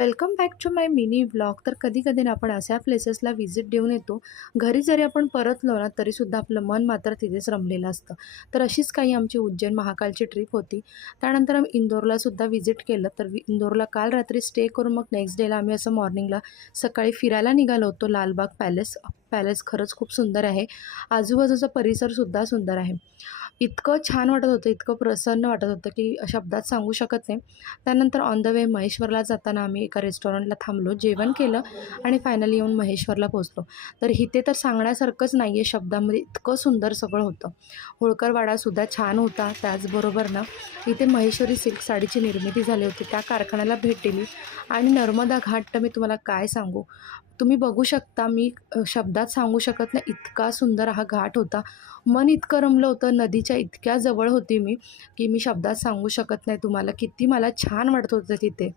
Welcome back to my mini vlog. तर कधी-कधी ना आपण अशा प्लेसेसला व्हिजिट देऊन येतो. घरी जरी आपण परतलो ना तरीसुद्धा आपलं मन मात्र तिथेच रमलेलं असतं. तर अशीच काही आमची उज्जैन महाकालची ट्रिप होती. त्यानंतर आम्ही इंदोरलासुद्धा व्हिजिट केलं. तर इंदोरला काल रात्री स्टे करून मग नेक्स्ट डेला आम्ही असं मॉर्निंगला सकाळी फिरायला निघालो होतो. लालबाग पॅलेस. पॅलेस खरंच खूप सुंदर आहे. आजूबाजूचा परिसरसुद्धा सुंदर आहे. इतकं छान वाटत होतं, इतकं प्रसन्न वाटत होतं, की शब्दात सांगू शकत नाही. त्यानंतर ऑन द वे महेश्वरला जाताना आम्ही एका रेस्टॉरंटला थांबलो, जेवण केलं आणि फायनली येऊन महेश्वरला पोहोचलो. तर इथे तर सांगण्यासारखंच नाही आहे शब्दामध्ये, इतकं सुंदर सगळं होतं. होळकरवाडासुद्धा छान होता. त्याचबरोबर ना इथे महेश्वरी सिल्क साडीची निर्मिती झाली होती. त्या कारखान्याला भेट दिली आणि नर्मदा घाट तर मी तुम्हाला काय सांगू. तुम्ही बघू शकता, मी शब्दात सांगू शकत नाही, इतका सुंदर हा घाट होता. मन इतकं रमलं होतं, नदीच्या इतक्या जवळ होती मी, की मी शब्दात सांगू शकत नाही तुम्हाला किती मला छान वाटत होतं तिथे.